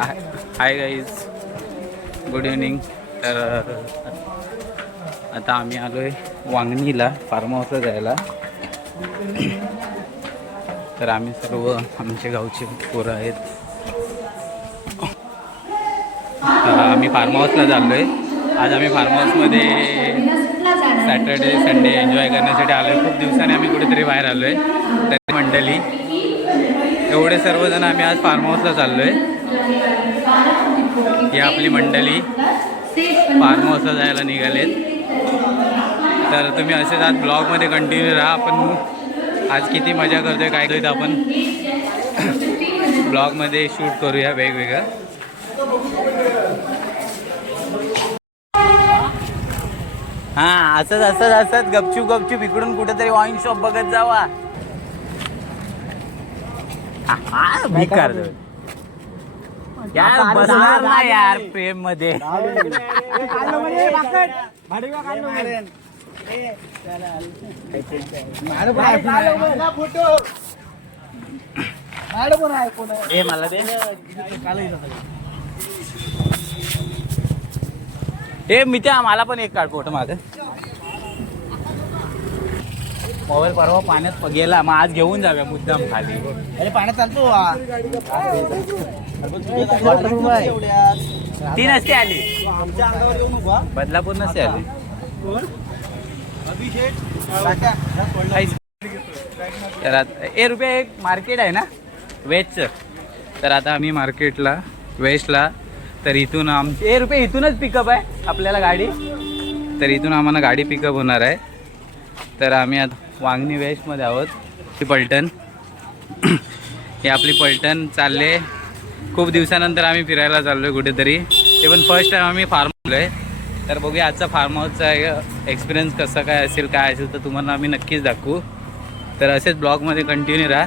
Hi guys, good evening. तर आता आम्ही आलो आहे वांगणीला फार्म हाऊसला जायला. तर आम्ही सर्व आमच्या गावचे पोरं आहेत. आम्ही फार्म हाऊसला चाललो आहे. आज आम्ही फार्म हाऊसमध्ये सॅटर्डे संडे एन्जॉय करण्यासाठी आलो आहे. खूप दिवसांनी आम्ही कुठेतरी बाहेर आलो आहे. तरी मंडळी एवढे सर्वजण आम्ही आज फार्म हाऊसला चाललो आहे. ही आपली मंडळी फार्म हाऊसला जायला निघालेत. तर तुम्ही असेच आज ब्लॉगमध्ये कंटिन्यू राहा. आपण आज किती मजा करतोय काय करतोय आपण ब्लॉगमध्ये शूट करूया वेगवेगळं. हां, असंच गपचूप इकडून कुठेतरी वाईन शॉप बघत जावा. भिकार यार, बसणार ना यार प्रेम मध्ये. मला ते मी त्या मला पण एक काढ फोटो माझं. मोबाईल परवा पाण्यात गेला, मग आज घेऊन जाऊया मुद्दाम खाली. अरे पाण्यात चालतो. ती नसते आली, बदलापूर नसते आली. तर आता रुपये एक मार्केट आहे ना वेजचं. तर आता आम्ही मार्केटला वेस्टला, तर इथून आमचे रुपये इथूनच पिकअप आहे आपल्याला गाडी. तर इथून आम्हाला गाडी पिकअप होणार आहे. तर आम्ही आता वांगणी वेस्टमध्ये आहोत. ही पलटण ही आपली पलटण चालले. खूप दिवसानंतर आम्ही फिरायला चाललो आहे कुठेतरी, ते पण फर्स्ट टाईम आम्ही फार्म हाऊसला आहे. तर बघूया आजचा फार्म हाऊसचा एक्सपिरियन्स कसा काय असेल तर तुम्हाला आम्ही नक्कीच दाखवू. तर असेच ब्लॉगमध्ये कंटिन्यू राहा.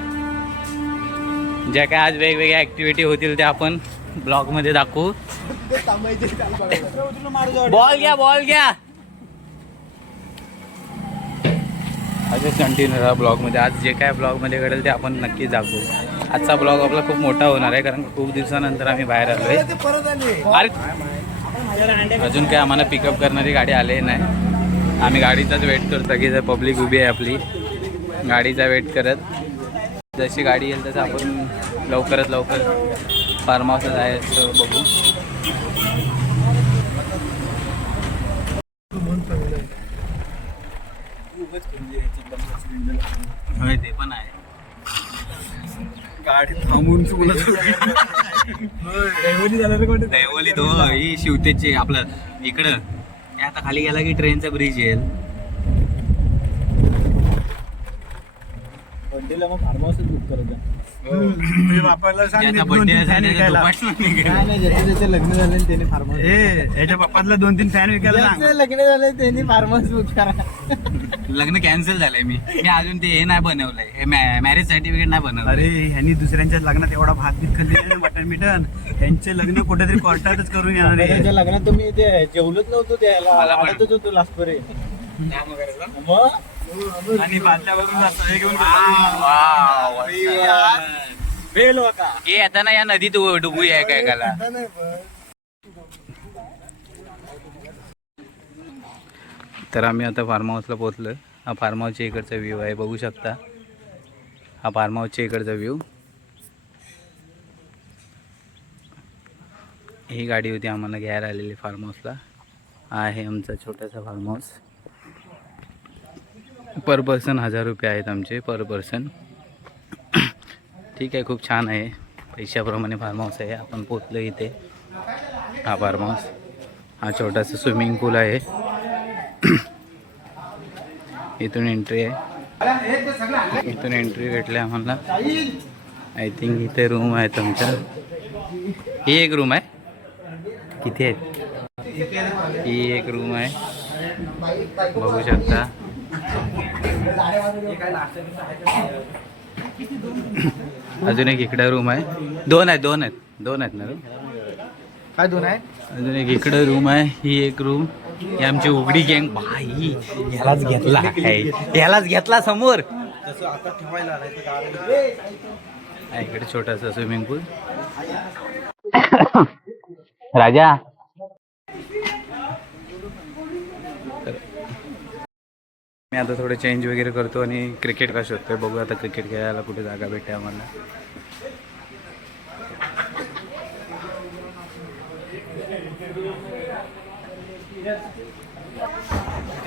ज्या काय आज वेगवेगळ्या ॲक्टिव्हिटी होतील त्या आपण ब्लॉगमध्ये दाखवू. बॉल घ्या असेच कंटिन्यू राहा ब्लॉगमध्ये. आज जे काय ब्लॉगमध्ये घडेल ते आपण नक्कीच दाखवू. आजचा ब्लॉग आपला खूप मोठा होणार आहे, कारण खूप दिवसानंतर आम्ही बाहेर आलो आहे. अजून काय आम्हाला पिकअप करणारी गाडी आली नाही. आम्ही गाडीचाच वेट करतो की जर पब्लिक उभी आहे आपली गाडीचा वेट करत. जशी गाडी येईल तसं आपण लवकरात लवकर फार्म हाऊसला जायचं बघू. होय ते पण आहे. गाडी थांबून दैवली तो ही शिवतेची आपलं इकडं. हे आता खाली गेला की ट्रेनचा ब्रिज येईल. बड्डेला मग फार्म हाऊसच बुक करत लग्न झालं त्याने फार्म हाऊस. याच्या पप्पातला 2-3 फॅन विकायला लग्न झालं त्यांनी फार्म हाऊस बुक करा. लग्न कॅन्सल झालंय. मी अजून ते हे नाही बनवलंय, मॅरेज सर्टिफिकेट नाही बनवलं. अरे ह्यांनी दुसऱ्यांच्या लग्नात एवढा भात बीत खाल्ले मटन मिटन. त्यांचे लग्न कुठेतरी कोर्टातच करून येणार आहे. त्यांच्या लग्नात तुम्ही ते जेवलंच नव्हतं, त्याला आवडतच होतो लास्टपर्यंत. आणि बाटल्यावरून आता ना या नदीत डुबूया काय काला. तर आम्ही आता फार्म हाऊसला पोहोचलो. हा फार्म हाऊसच्या इकडचा व्ह्यू आहे, बघू शकता. हा फार्म हाऊसच्या इकडचा व्ह्यू. ही गाडी होती आम्हाला घ्यायला आलेली फार्म हाऊसला. हा आहे आमचा छोटासा फार्म हाऊस. पर पर्सन 1000 रुपये आहेत आमचे पर पर्सन. ठीक आहे, खूप छान आहे. पैशाप्रमाणे फार्म हाऊस आहे. आपण पोचलो इथे. हा फार्म हाऊस. हा छोटासा स्विमिंग पूल आहे. इथून एंट्री आहे. इथून एंट्री भेटली आम्हाला. आय थिंक इथे रूम आहे तुमच्या. ही एक रूम आहे. किती आहेत? ही एक रूम आहे, बघू शकता. अजून एक इकडं रूम आहे. दोन आहेत ना रूम? काय दोन आहे? अजून एक इकडं रूम आहे. ही एक रूम. ही आमची उघडी गँग. भाई ह्यालाच घेतला समोर. इकडे छोटासा स्विमिंग पूल. राजा मी आता थोडं चेंज वगैरे करतो आणि क्रिकेट का शोधतोय. बघू आता क्रिकेट खेळायला कुठे जागा भेटते आम्हाला.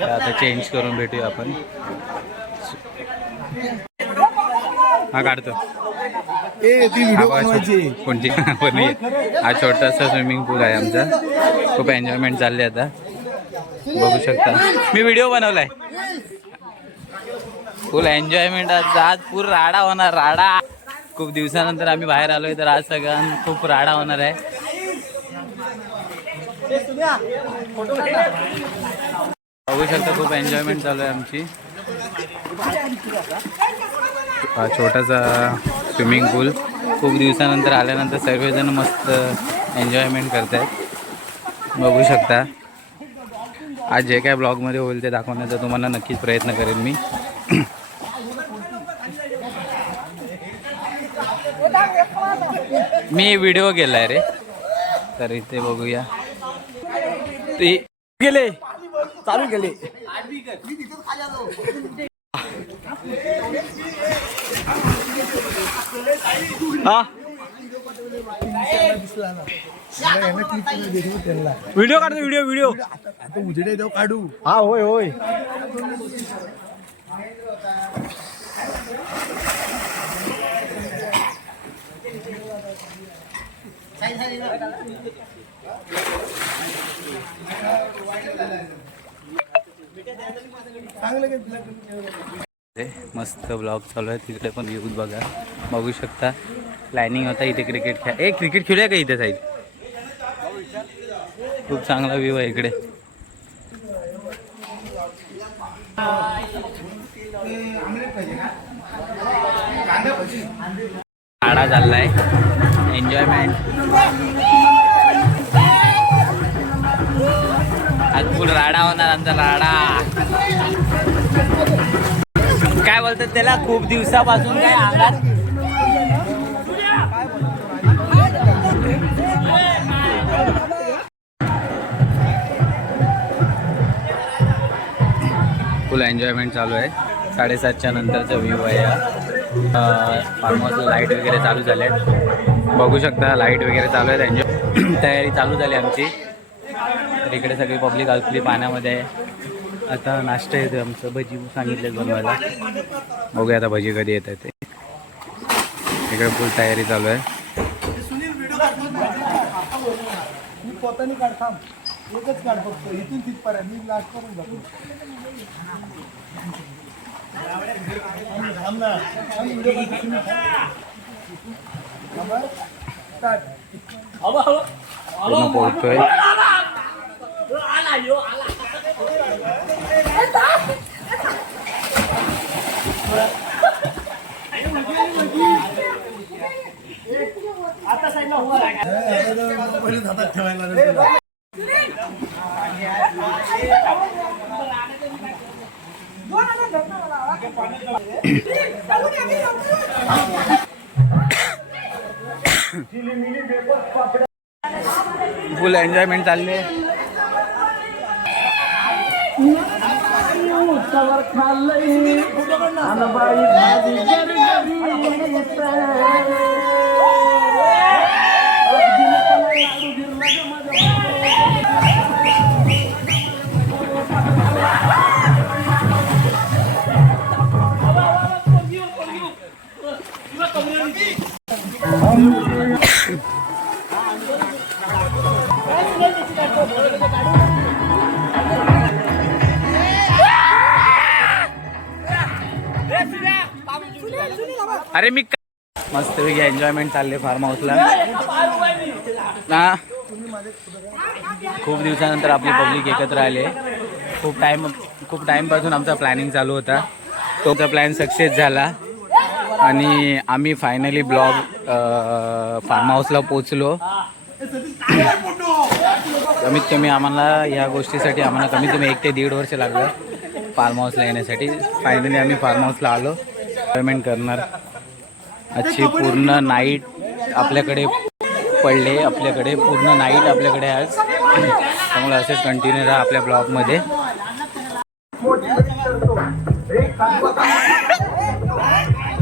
आता चेंज करून भेटूया आपण. हा काढतो कोणती हा छोटासा स्विमिंग पूल आहे आमचा. खूप एन्जॉयमेंट चालली आता बघू शकता. मी व्हिडिओ बनवलाय. फुल एन्जॉयमेंट आज पूर राडा होणार. राडा खूप दिवसानंतर आम्ही बाहेर आलोय तर आज सगळ्यांना खूप राडा होणार आहे. बघू शकता खूप एन्जॉयमेंट चालू आहे आमची. छोटासा स्विमिंग पूल खूप दिवसानंतर आल्यानंतर सर्वजण मस्त एन्जॉयमेंट करत आहेत बघू शकता. आज जे काय ब्लॉगमध्ये होईल ते दाखवण्याचा तुम्हाला नक्कीच प्रयत्न करेन मी. मी व्हिडिओ केलाय रे तर इथे बघूया. ते गेले चालू गेले. हा व्हिडिओ काढतो. व्हिडिओ आता उजेडे देऊ काढू. हा होय होय. मस्त ब्लॉग चालू आहे. तिकडे पण येऊन बघा बघू शकता. प्लॅनिंग होता इथे क्रिकेट क्रिकेट खेळूया का इथे साईड. खूप चांगला व्ह्यू आहे इकडे. राडा चाललाय एन्जॉयमेंट. आज फुल राडा होणार आमचा. राडा काय बोलतात त्याला. खूप दिवसापासून काय अंगात फुल एन्जॉयमेंट चालू आहे. 7:30च्या नंतरचा व्ह्यू आहे या फार्म हाऊसला. लाईट वगैरे चालू झाले आहेत बघू शकता. लाईट वगैरे चालू आहेत. एन्जॉय तयारी चालू झाली आमची. तर इकडे सगळी पब्लिक असली पाण्यामध्ये आहे. आता नाश्ता येतो आमचं. भजी सांगितले बनवायला. बघूया आता भजी कधी येत आहे ते. इकडे फुल तयारी चालू आहे. मी पोतानी काढ. थांब एकच काढ फक्त इथून तिथपर्यंत. मी लास्ट करून जातो. पूर्ण पोहोचतोय. आता साईडला उभा राहा. पहिलेच हातात ठेवायला. फुल एन्जॉयमेंट चालले. अरे मी मस्त वेगळी एन्जॉयमेंट चालले फार्म हाऊसला ना. खूप दिवसानंतर आपली पब्लिक एकत्र आले. खूप टाईमपासून आमचा प्लॅनिंग चालू होता. तोचा प्लॅन सक्सेस झाला आणि आम्ही फायनली ब्लॉग फार्म हाऊसला पोचलो. कमीत कमी आम्हाला ह्या गोष्टीसाठी कमीत कमी 1 ते 1.5 वर्ष लागलं फार्म हाऊसला येण्यासाठी. फायनली आम्ही फार्म हाऊसला आलो. एन्जॉयमेंट करणार. आजची पूर्ण नाईट आपल्याकडे पडले आपल्याकडे, पूर्ण नाईट आपल्याकडे आज. त्यामुळे असेच कंटिन्यू राहा आपल्या ब्लॉगमध्ये.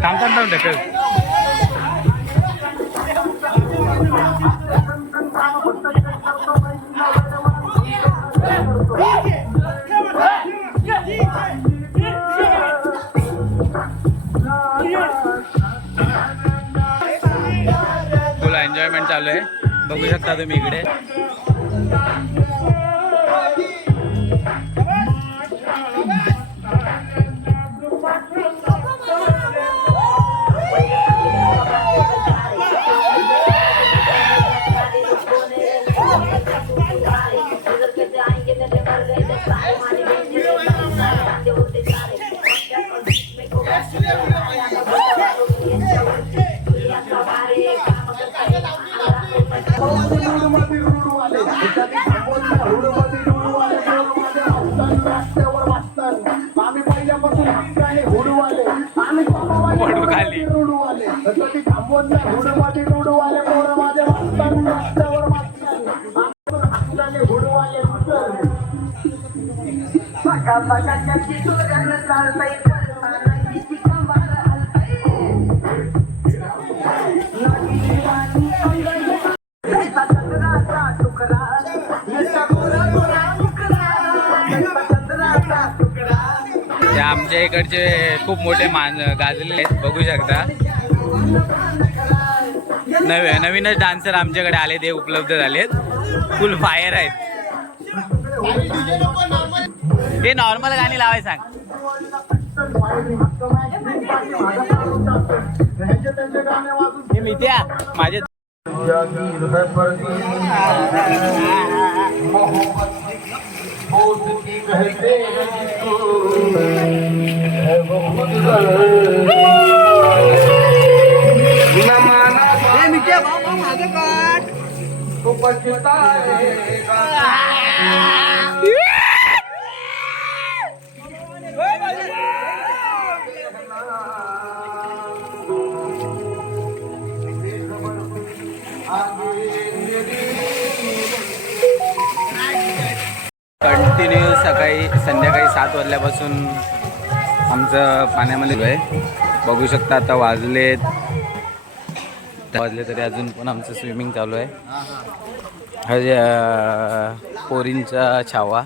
थांब ढकल. फुल एन्जॉयमेंट चालू आहे, बघू शकता तुम्ही इकडे. आमच्या इकडचे खूप मोठे गाजलेले आहेत, बघू शकता. नवीनच डान्सर आमच्याकडे आले, ते उपलब्ध झालेत, फुल फायर आहेत. ते नॉर्मल गाणी लावाय सांग. हे मित्या माझे कंटिन्यू संध्याकाळी 7 वाजल्यापासून आमचं पाण्यामध्ये आहे. बघू शकता आता वाजले तरी अजून पण आमचं स्विमिंग चालू आहे. पोरींचा छावा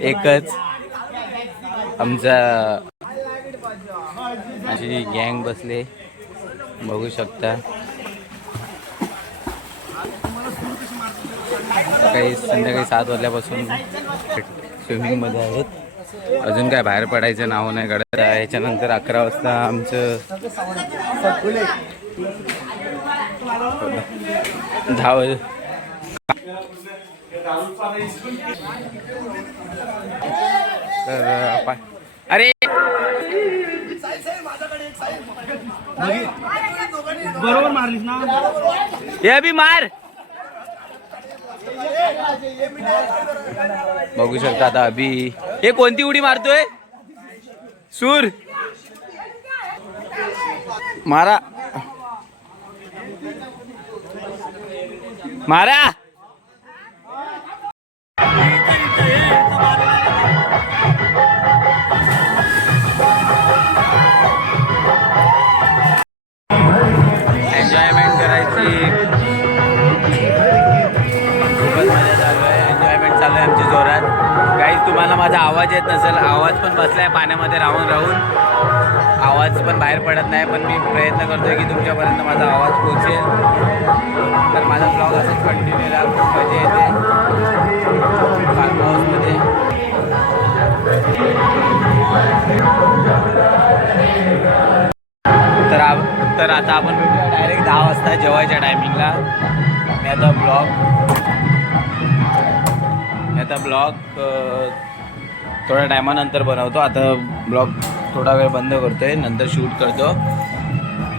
एकच आमचा अशी गँग बसले, बघू शकता. संध्याकाळी 7 वाजल्यापासून स्विमिंगमध्ये आहेत. अजून काय बाहेर पडायचं नाव नाही काढत. याच्यानंतर 11 वाजता आमचं धाव. तर अरे बरोबर मारलीस ना, हे बी मार. बघू शकता आता अभि हे कोणती उडी मारतोय. सूर मारा मारा. एन्जॉयमेंट करायची, खूपच मजा चालू आहे. एन्जॉयमेंट चालू आहे आमची जोरात. गाईज तुम्हाला माझा आवाज येत नसेल, आवाज पण बसलाय पाण्यामध्ये राहून आवाज पण बाहेर पडत नाही, पण मी प्रयत्न करतोय की तुमच्यापर्यंत माझा आवाज पोहोचेल. तर माझा ब्लॉग असंच कंटिन्यू राहा, खूप मजा येते फार्म हाऊसमध्ये. तर आता आपण भेटूया डायरेक्ट 10 वाजता जेवायच्या टायमिंगला. मी आता ब्लॉग थोड्या टायमानंतर बनवतो. आता ब्लॉग थोडा वेळ बंद करतोय, नंतर शूट करतो.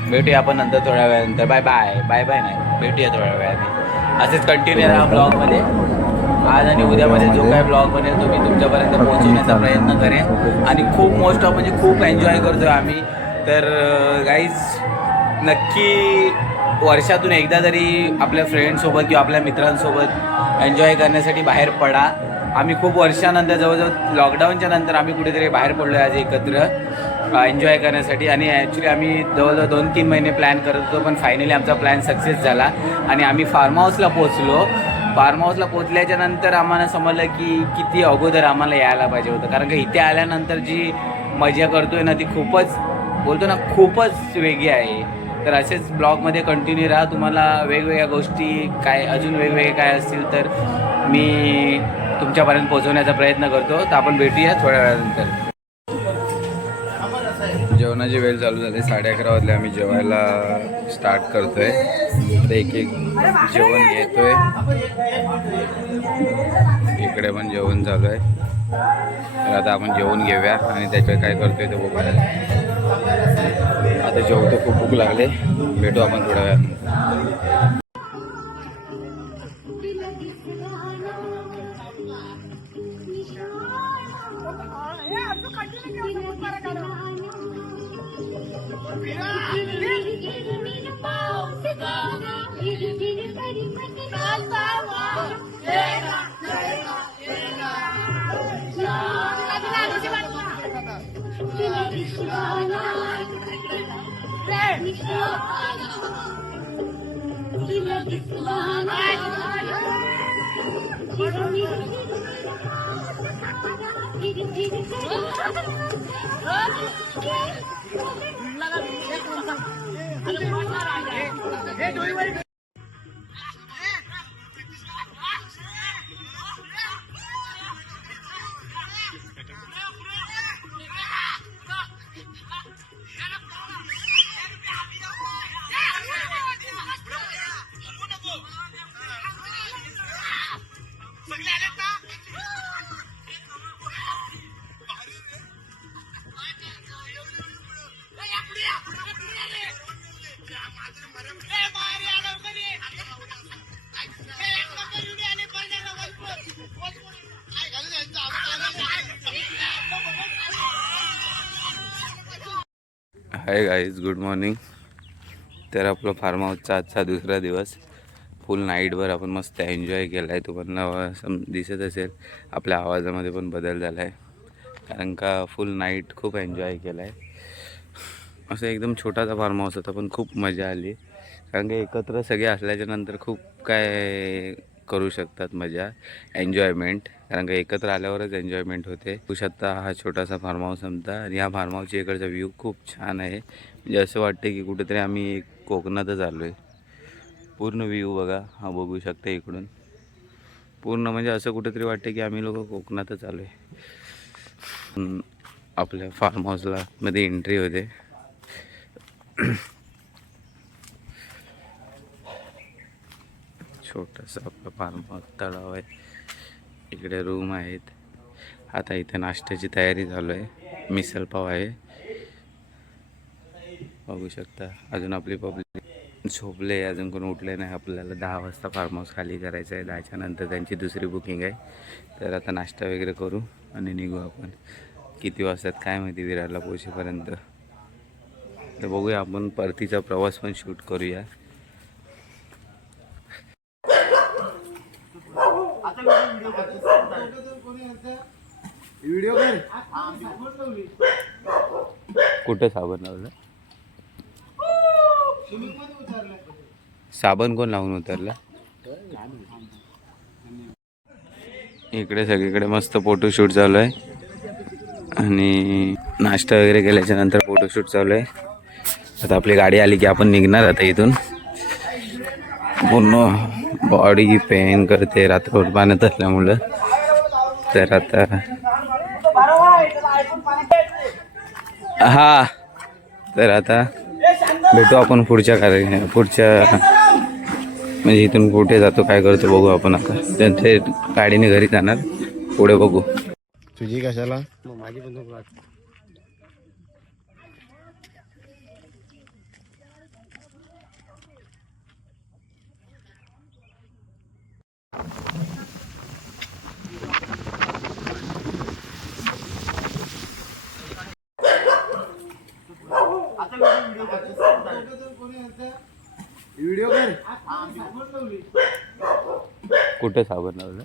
भेटूया आपण नंतर थोड्या वेळानंतर. बाय बाय नाही, भेटूया थोड्या वेळाने. असेच कंटिन्यू राहा ब्लॉगमध्ये. आज आणि उद्यामध्ये जो काय ब्लॉग बनेल तो मी तुमच्यापर्यंत पोहोचवण्याचा प्रयत्न करेन. आणि खूप मोस्ट ऑफ खूप एन्जॉय करतो आम्ही. तर गाईज नक्की वर्षातून एकदा तरी आपल्या फ्रेंड्ससोबत किंवा आपल्या मित्रांसोबत एन्जॉय करण्यासाठी बाहेर पडा. आम्ही खूप वर्षानंतर जवळजवळ लॉकडाऊनच्या नंतर आम्ही कुठेतरी बाहेर पडलो आहे आज एकत्र एन्जॉय करण्यासाठी. आणि ॲक्च्युली आम्ही जवळजवळ 2-3 महिने प्लॅन करत होतो, पण फायनली आमचा प्लॅन सक्सेस झाला आणि आम्ही फार्म हाऊसला पोचलो. फार्म हाऊसला पोचल्याच्या नंतर आम्हाला समजलं की किती अगोदर आम्हाला यायला पाहिजे होतं, कारण की इथे आल्यानंतर जी मजा करतोय ना ती खूपच बोलतो ना खूपच वेगळी आहे. तर असेच ब्लॉगमध्ये कंटिन्यू राहा. तुम्हाला वेगवेगळ्या गोष्टी काय अजून वेगवेगळे काय असतील तर मी तुमच्यापर्यंत पोहोचवण्याचा प्रयत्न करतो. तर आपण भेटूया थोड्या वेळानंतर. जेवणाची वेळ चालू झाली, 11:30 वाजले. आम्ही जेवायला स्टार्ट करतोय. आता एक एक जेवण घेतोय. इकडे पण जेवण चालू आहे. तर आता आपण जेवण घेऊया आणि त्याच्यात काय करतोय ते बघूया. आता जेवतो, खूप भूक लागले. भेटू आपण थोड्या वेळानंतर. Hi guys, good morning. तर आपलं फार्म हाऊसचा आजचा दुसरा दिवस. फुल नाईटभर आपण मस्त एन्जॉय केला आहे. तुम्हाला दिसत असेल आपल्या आवाजामध्ये पण बदल झाला आहे, कारण का फुल नाईट खूप एन्जॉय केला आहे. असं एकदम छोटासा फार्म हाऊस होता, पण खूप मजा आली, कारण की एकत्र सगळे असल्याच्या नंतर खूप काय करू शकतात मजा, एन्जॉयमेंट. कारण का एकत्र आल्यावरच एन्जॉयमेंट होते. होऊ शकता हा छोटासा फार्म हाऊस आमचा. आणि या फार्म हाऊसची इकडचा व्ह्यू खूप छान आहे. म्हणजे असं वाटते की कुठेतरी आम्ही कोकणातच आलो आहे. पूर्ण व्ह्यू बघा, हा बघू शकता इकडून पूर्ण. म्हणजे असं कुठेतरी वाटते की आम्ही लोक कोकणातच आलो आहे. आपल्या फार्म हाऊसला मध्ये एंट्री होते. छोटंसं आपलं फार्म हाऊस, तलाव आहे, इकडे रूम आहेत. आता इथे नाश्त्याची तयारी चालू आहे. मिसल पाव आहे, बघू शकता. अजून आपली पब्लिक झोपले, अजून कोण उठले नाही. आपल्याला 10 वाजता फार्म हाऊस खाली करायचं आहे. 10च्या नंतर त्यांची दुसरी बुकिंग आहे. तर आता नाश्ता वगैरे करू आणि निघू आपण. किती वाजतात काय माहिती विरारला पोहोचेपर्यंत. तर बघूया, आपण परतीचा प्रवास पण शूट करूया. व्हिडिओ कुठं साबण लावलं? साबण कोण लावून उतरला? इकडे सगळीकडे मस्त फोटोशूट चालू आहे आणि नाश्ता वगैरे केल्याच्या नंतर फोटोशूट चालू आहे. आता आपली गाडी आली की आपण निघणार. आता इथून पूर्ण बॉडी पेन करते रात्रभर पाण्यात असल्यामुळं. तर आता हा, तर आता भेटू आपण पुढच्या म्हणजे इथून कुठे जातो काय करतो बघू आपण. आता त्यांचे गाडीने घरी जाणार, पुढे बघू. तुझी कशाला? माझी पण व्हिडिओ कुठं साबण लावलं?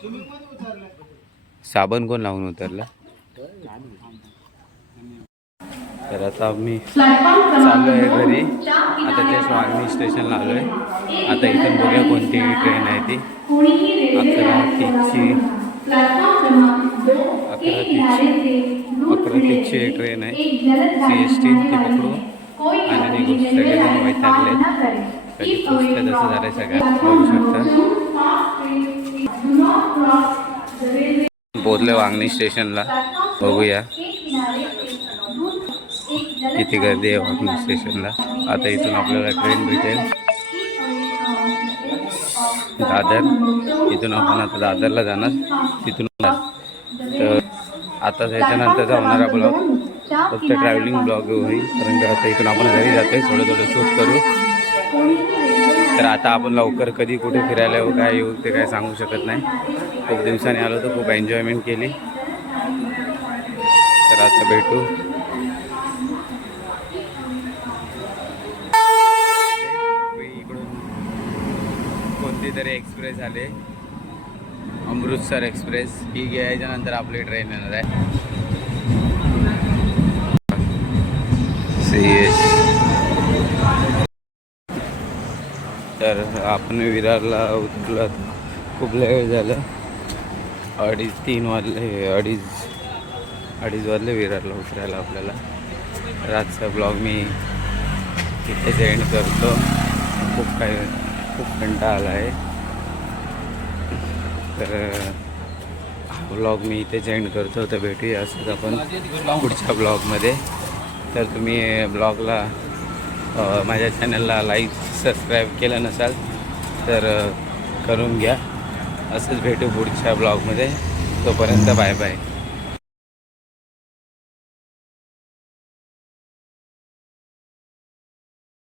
स्विमिंगमध्ये उतरलाय. साबण कोण लावून उतरला? तर आता आम्ही प्लॅटफॉर्म चाललो आहे क्रमांक घरी. 2 च्या आता जस्ट वांगणी स्टेशनला आलो आहे. किनाऱ्यावर आता इथून बघूया कोणती ट्रेन आहे ती. कोणीही रेल्वे 11:30ची प्लॅटफॉर्म क्रमांक 2 के 11:30 किनारे से दूर 11:30ची खड़े ट्रेन आहे. एक जलद गाड़ी CST आने ती वाली पकडू है. कोई आणि यात्री निघू. रेल्वे सगळेजण लाइन वैतागले. पार न करे. कधी Keep away पोचतं तसं from झालंय सगळ्यात. platform बघू number शकता 2, fast train. Do not cross the railway. पोचले वांगणी स्टेशनला. बघूया के किनारे से दूर एक जलद किती गर्दी आहे वांगणी स्टेशनला. आता इथून आपल्याला ट्रेन भेटेल दादर. इथून आपण आता दादरला जाणार. तिथून तर आता त्याच्यानंतरचा होणारा ब्लॉग फक्त ट्रॅव्हलिंग ब्लॉग होईल. कारण की आता इथून आपण घरी जातोय. थोडं शूट करू. तर आता आपण लवकर कधी कुठे फिरायला येऊ काय येऊ ते काय सांगू शकत नाही. खूप दिवसांनी आलो तर खूप एन्जॉयमेंट केली. तर आता भेटू. इकडून कोणती तरी एक्सप्रेस आले, अमृतसर एक्सप्रेस. ही घ्यायच्या नंतर आपली ट्रेन येणार आहे. तर आपण विरारला उतरलो. खूप वेळ झालं. 2:30-3 वाजले. अडीच वाजले विरारला उतरायला आपल्याला. तर आजचा ब्लॉग मी इथेच एंड करतो. खूप कंटाळा आला आहे. तर हा ब्लॉग मी इथेच एंड करतो. तर भेटूया असंच आपण पुढच्या ब्लॉगमध्ये. तर तुम्ही ब्लॉगला माझ्या चॅनलला लाईक सबस्क्राईब केलं नसाल तर करून घ्या. असंच भेटू पुढच्या ब्लॉगमध्ये. तोपर्यंत बाय बाय.